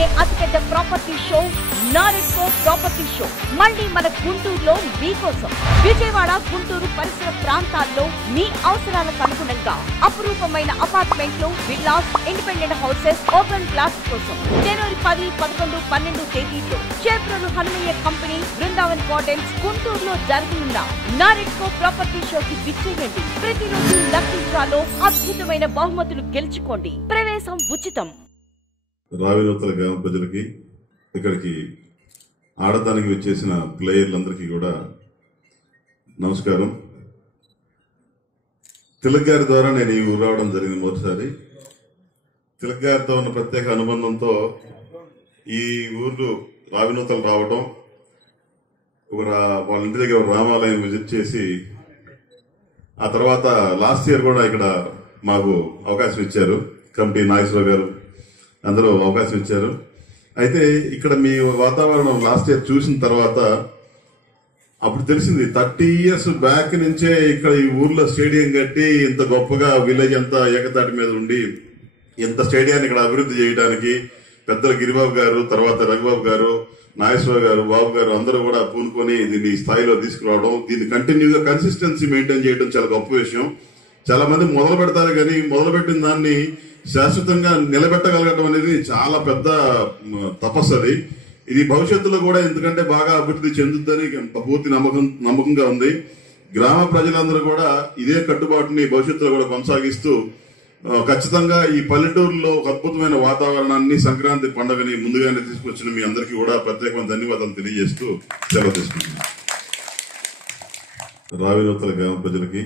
జరిగే అతిపెద్ద property show NAREDCO property show మళ్ళీ మన గుంటూరులో మీకోసం. విజయవాడ, గుంటూరు పరిసర ప్రాంతాల్లో మీ అవసరాలకు అనుగుణంగా అపురూపమైన అపార్ట్మెంట్లు, villas, independent houses, open plots కోసం జనవరి 10, 11, 12 తేదీల్లో చేబ్రోలు హనుమయ్య కంపెనీ బృందావన్ గార్డెన్స్ గుంటూరులో జరగనున్న నారెడ్కో ప్రాపర్టీ షోకి విచ్చేయండి. ప్రతిరోజు లక్కీ డ్రాలో అద్భుతమైన బహుమతులు గెలుచుకోండి. ప్రవేశం ఉచితం. రావినూతల గ్రామ ప్రజలకి, ఇక్కడికి ఆడటానికి వచ్చేసిన ప్లేయర్లందరికీ కూడా నమస్కారం. తిలక్ గారి ద్వారా నేను ఈ ఊరు రావడం జరిగింది మొదటిసారి. తిలక్ గారితో ఉన్న ప్రత్యేక అనుబంధంతో ఈ ఊర్లో రావినూతలు రావడం, వాళ్ళ ఇంటి దగ్గర రామాలయం విజిట్ చేసి, ఆ తర్వాత లాస్ట్ ఇయర్ కూడా ఇక్కడ మాకు అవకాశం ఇచ్చారు. కమిటీ నాగేశ్వరరావు గారు అందరూ అవకాశం ఇచ్చారు. అయితే ఇక్కడ మీ వాతావరణం లాస్ట్ ఇయర్ చూసిన తర్వాత అప్పుడు తెలిసింది 30 years బ్యాక్ నుంచే ఇక్కడ ఈ ఊర్లో స్టేడియం కట్టి ఇంత గొప్పగా విలేజ్ అంతా ఏకతాటి మీద ఉండి ఇంత స్టేడియాన్ని ఇక్కడ అభివృద్ధి చేయడానికి పెద్దలు గిరిబాబు గారు, తర్వాత రఘుబాబు గారు, నాగేశ్వరరావు గారు, బాబు గారు అందరూ కూడా పూనుకొని దీన్ని స్థాయిలో తీసుకురావడం, దీన్ని కంటిన్యూగా కన్సిస్టెన్సీ మెయింటైన్ చేయడం చాలా గొప్ప విషయం. చాలా మంది మొదలు పెడతారు, కానీ మొదలుపెట్టిన దాన్ని శాశ్వతంగా నిలబెట్టగలగడం అనేది చాలా పెద్ద తపస్సు. అది ఇది భవిష్యత్తులో కూడా ఎందుకంటే బాగా అభివృద్ధి చెందుద్దని పూర్తి నమ్మకంగా ఉంది. గ్రామ ప్రజలందరూ కూడా ఇదే కట్టుబాటుని భవిష్యత్తులో కూడా కొనసాగిస్తూ ఖచ్చితంగా ఈ పల్లెటూరులో ఒక అద్భుతమైన వాతావరణాన్ని, సంక్రాంతి పండుగని ముందుగానే తీసుకొచ్చిన మీ అందరికీ కూడా ప్రత్యేకమైన ధన్యవాదాలు తెలియజేస్తూ సెలవు తీసుకుంటున్నాను. రావినూతల గ్రామ ప్రజలకి,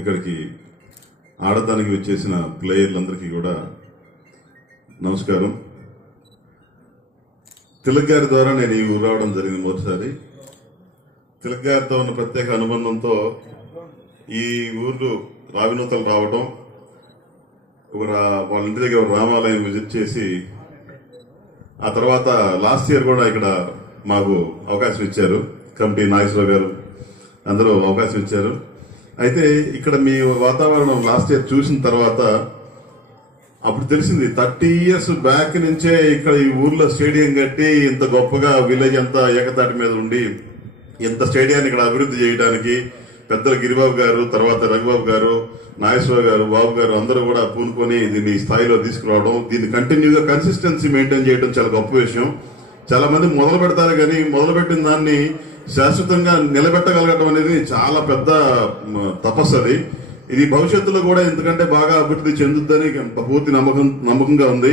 ఇక్కడికి ఆడటానికి వచ్చేసిన ప్లేయర్లందరికీ కూడా నమస్కారం. తిలక్ గారి ద్వారా నేను ఈ ఊరు రావడం జరిగింది మొదటిసారి. తిలక్ గారితో ఉన్న ప్రత్యేక అనుబంధంతో ఈ ఊర్లో రావినూతలు రావడం, వాళ్ళ ఇంటి దగ్గర రామాలయం విజిట్ చేసి, ఆ తర్వాత లాస్ట్ ఇయర్ కూడా ఇక్కడ మాకు అవకాశం ఇచ్చారు. కమిటీ నాగేశ్వరరావు గారు అందరూ అవకాశం ఇచ్చారు. అయితే ఇక్కడ మీ వాతావరణం లాస్ట్ ఇయర్ చూసిన తర్వాత అప్పుడు తెలిసింది 30 years బ్యాక్ నుంచే ఇక్కడ ఈ ఊర్లో స్టేడియం కట్టి ఇంత గొప్పగా విలేజ్ అంతా ఏకతాటి మీద ఉండి ఇంత స్టేడియాన్ని ఇక్కడ అభివృద్ధి చేయడానికి పెద్దలు గిరిబాబు గారు, తర్వాత రఘుబాబు గారు, నాగేశ్వరరావు గారు, బాబు గారు అందరూ కూడా పూనుకొని దీన్ని స్థాయిలో తీసుకురావడం, దీన్ని కంటిన్యూగా కన్సిస్టెన్సీ మెయింటైన్ చేయడం చాలా గొప్ప విషయం. చాలా మంది మొదలు పెడతారు, కానీ మొదలుపెట్టిన దాన్ని శాశ్వతంగా నిలబెట్టగలగడం అనేది చాలా పెద్ద తపస్సు. అది ఇది భవిష్యత్తులో కూడా ఎందుకంటే బాగా అభివృద్ధి చెందుద్దని పూర్తి నమ్మకంగా ఉంది.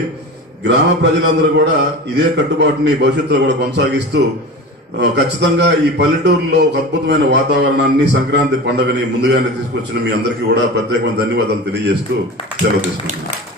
గ్రామ ప్రజలందరూ కూడా ఇదే కట్టుబాటుని భవిష్యత్తులో కూడా కొనసాగిస్తూ ఖచ్చితంగా ఈ పల్లెటూరులో ఒక అద్భుతమైన వాతావరణాన్ని, సంక్రాంతి పండుగని ముందుగానే తీసుకొచ్చిన మీ అందరికీ కూడా ప్రత్యేకమైన ధన్యవాదాలు తెలియజేస్తూ సెలవు తీసుకుంటున్నాను.